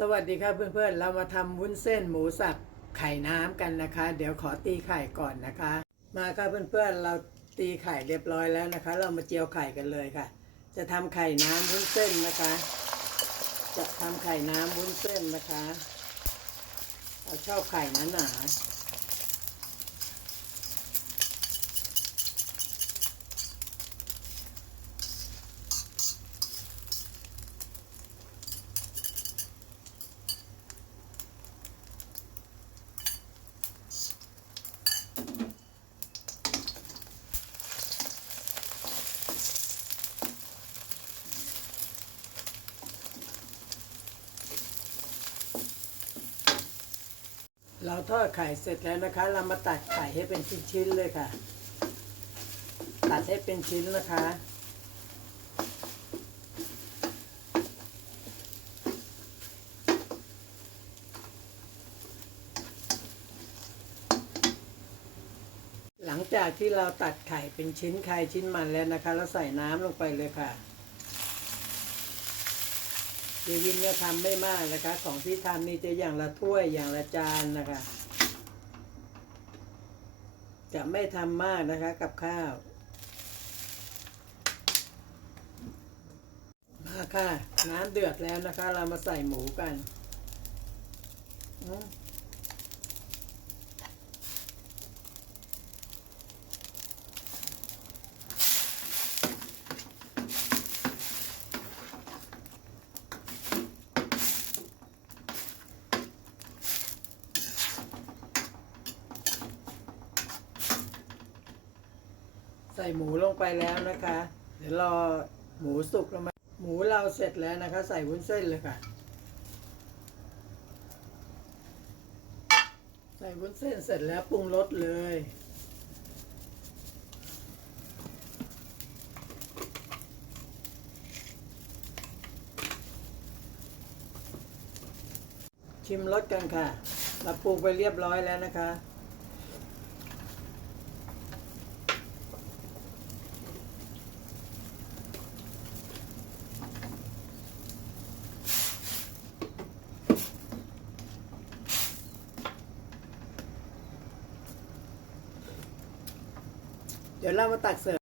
สวัสดีครับเพื่อนๆ เรามาทำวุ้นเส้นหมูสับไข่น้ำกันนะคะ เดี๋ยวขอตีไข่ก่อนนะคะ มาครับเพื่อนๆ เราตีไข่เรียบร้อยแล้วนะคะ เรามาเจียวไข่กันเลยค่ะ จะทำไข่น้ำวุ้นเส้นนะคะ จะทำไข่น้ำวุ้นเส้นนะคะ เราชอบไข่หนาๆ เราทอดไข่เสร็จแล้วนะคะ เรามาตัดไข่ให้เป็นชิ้นๆเลยค่ะ ตัดให้เป็นชิ้นนะคะ หลังจากที่เราตัดไข่เป็นชิ้นไข่ชิ้นมันแล้วนะคะแล้วใส่น้ำลงไปเลยค่ะ เดี๋ยวยินก็ทำไม่มากนะคะ ของที่ทำนี่จะอย่างละถ้วยอย่างละจานนะคะ จะไม่ทำมากนะคะกับข้าว มาค่ะ น้ำเดือดแล้วนะคะ เรามาใส่หมูกัน ใส่หมูลงไปแล้วนะคะ เดี๋ยวรอหมูสุกแล้วมาหมูเราเสร็จแล้วนะคะ ใส่วุ้นเส้นเลยค่ะ ใส่วุ้นเส้นเสร็จแล้วปรุงรสเลยชิมรสกันค่ะ เราปรุงไปเรียบร้อยแล้วนะคะ ดี๋ยวเรามาตักเสิร์ฟ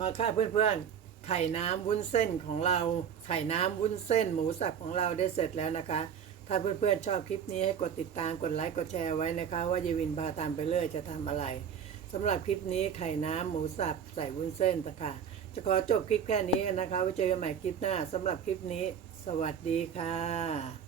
มาค่ะเพื่อนๆ ไข่น้ำวุ้นเส้นของเรา ไข่น้ำวุ้นเส้น หมูสับของเราได้เสร็จแล้วนะคะ ถ้าเพื่อนๆชอบคลิปนี้ให้กดติดตามกดไลค์กดแชร์ไว้นะคะ ว่าเยวินพาตามไปเรื่อยจะทำอะไรสำหรับคลิปนี้ไข่น้ำหมูสับใส่วุ้นเส้นตะคะจะขอจบคลิปแค่นี้นะคะไว้เจอกันใหม่คลิปหน้าสำหรับคลิปนี้ สวัสดีค่ะ